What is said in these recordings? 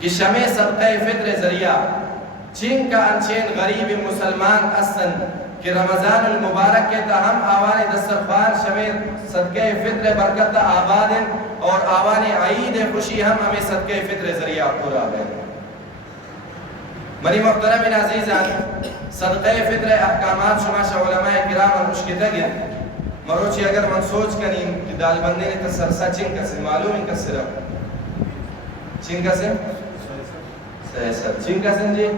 کہ شمع صدقہ فطر ذریعہ چین کا انچین غریب مسلمان اصلاً کہ رمضان المبارک کے تاہم آوان دسترخوان شمع صدقہ فطر برکت آباد اور آوان عید خوشی ہمیں صدقہ فطر ذریعہ پورا ہے. منی محترم عزیزان صدقہ فطر احکامات شما علماء کرام اور مشکتہ گیا مروچی اگر من سوچ کنیم کہ دال بندے نے تسرسا چنکا سے معلوم انکا صرف چنکا سے سیسر چنکا سے جی.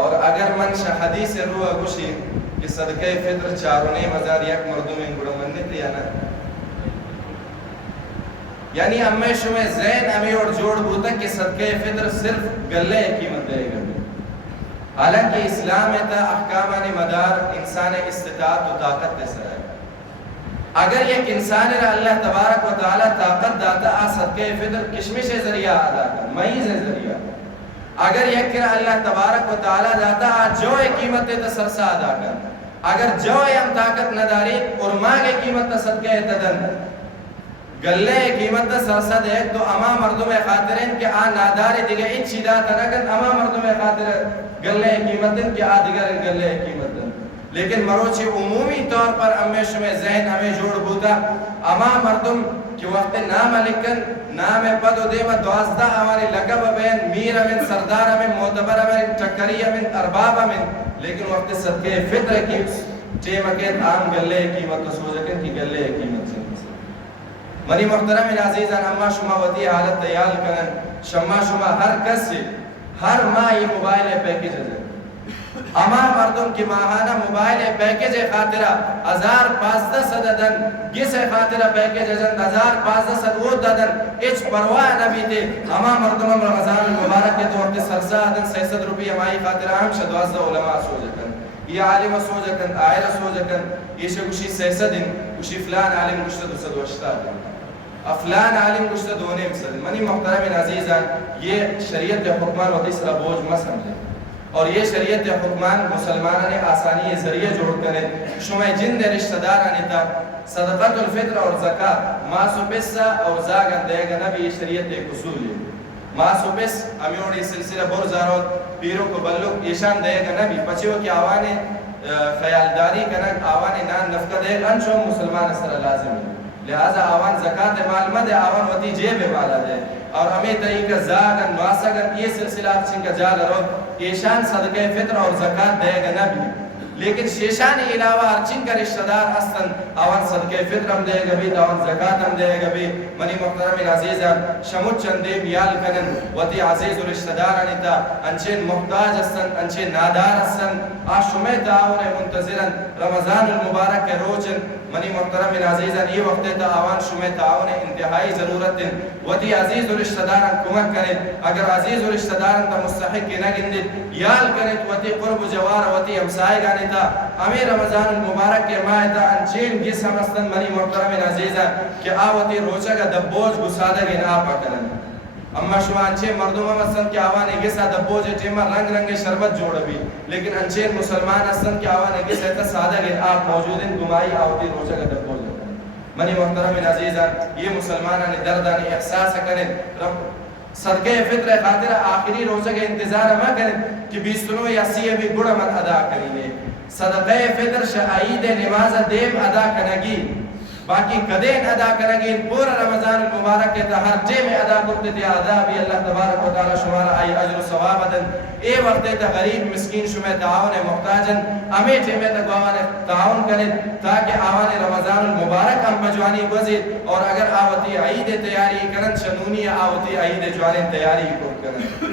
اور اگر من حدیث روح گوشی کہ صدقہ فطر 4,500 مردم انگوڑا مننے تھے یا نا یعنی امی شمیں زین امی اور جوڑ بوتا کہ صدقہ فطر صرف گلے قیمت دے گا. حالانکہ اسلام میں تا احکامان مدار انسان استطاعت و طاقت دے سر ہے. اگر یک انسان را اللہ تبارک و تعالی طاقت داتا صدقہ فطر کشمش ذریعہ ادا کر مئیز ذریعہ. اگر یک کرا اللہ تبارک و تعالی داتا جو قیمت تا سرسا ادا کر. اگر جو ہم طاقت نداری ارما کے قیمت تا صدقہ تدن گلے قیمت سرسا دے تو اما مردم خاطرین کہ آ ناداری دیگے اچھی دا تنگن اما مردم خاطر گلے قیمتن کہ آ دیگر گلے قیمتن. لیکن مروچی عمومی طور پر امیش میں ذہن ہمیں جوڑ بوتا اما مردم کہ وقت نام لکن نام پد و دیمہ 12 ہماری لقب بین میر امن سردار امن معتبر امن چکری امن ارباب امن لیکن وقت صدقہ فطر کی ٹیمکت عام گلے قیمت سوچکن کی گلے قیمت سے. منی محترم عزیزان اما شما وطی حالت تیال کرن شما شما ہر کس سے ہر ماہ یہ موبائل پیکیج ہے. اما مردم کی ماہانہ موبائل پیکیج خاطرہ 1500 دن گس خاطرہ پیکیج جن 1500 وہ دن اچ پرواہ نبی تھے. اما مردم رمضان المبارک کے طور پر سرسا دن 600 روپی ہماری خاطرہ ہم 12 علماء سو جکن یہ عالم سو جکن آئر سو جکن یہ شکوشی 600 دن کشی فلان عالم گشتہ 280 دن افلان عالم گشتہ دونے مثل. منی محترم عزیزان یہ شریعت حکمان و تیسرا بوجھ مہ سمجھے اور یہ شریعت حکمان مسلمانہ نے آسانی ذریعہ جوڑ کرے شمع جن دے رشتہ دار آنیتا صدقات الفطر اور زکاة ماسو پسا اور زاگن دے گا نبی شریعت ایک اصول ہے. ماسو پس امیوڑی سلسلہ برزارت پیروں کو بلوک ایشان دے گا نبی پچھو کی آوانے خیالداری کنک آوانے نان نفقہ دے گا انشو مسلمان اسرہ لازم ہے. لہذا آوان زکاة مال مدے آوان وطی جیب والا دے اور ہمیں طریقہ زاگن واسگن یہ سلسلہ آپ کا جال رو ایشان صدقہ فطر اور زکاة دے گا نبی لیکن شیشان علاوہ ارچن کا رشتہ دار اصلاً آوان صدقہ فطر ہم دے گا بھی آوان زکاة ہم دے گا بھی. منی محترم عزیزان شمود چندے بیال کنن وطی عزیز و رشتہ دار انیتا انچین محتاج اصلاً انچین نادار اصلاً آشمہ تعاون منتظرن رمضان المبارک کے روچن. منی محترم عزیزان یہ وقت تا آوان شمع تعاون انتہائی ضرورت دن وطی عزیز و رشتہ دارن کمک کریں. اگر عزیز و رشتہ دارن تا مستحق کی نگندد یال کریں وطی قرب جوار وطی ہمسائے گانے تا ہمیں رمضان المبارک کے ماہ تا انچین گس ہم اصلاً. منی محترم عزیزان کہ آوتی روچہ کا دبوج گسادہ گن آپا کرن اما شما انچے مردم ہم اصلاً کی آوانے گسا دبوج ٹیمہ رنگ رنگ شربت جوڑ بھی لیکن انچین مسلمان اصلاً کی آوانے گسا تا سادہ گن آپ موجود ان گمائی آوتی روچہ کا دبوج کرن. منی محترم عزیزان یہ مسلمانہ نے دردانی احساس کریں صدقہ فطر خاطر آخری روزہ کے انتظار ماں کریں کہ 20 یا 30 بھی گڑا من ادا کریں. صدقہ فطر شعید نماز دیم ادا کرنگی باقی قدین ادا کرنگی پورا رمضان المبارک کے ہر ٹیم ادا کرتے تھے ادا بھی اللہ تبارک و تعالی شمارا آئی اجر و ثواب دن. اے وقت تا غریب مسکین شمع تعاون محتاجن ہمیں ٹیم تا گوانے تعاون کریں تاکہ آوان رمضان المبارک ہم بجوانی گزید اور اگر آوتی عید تیاری کرن شنونی آوتی عید جوانی تیاری کرن.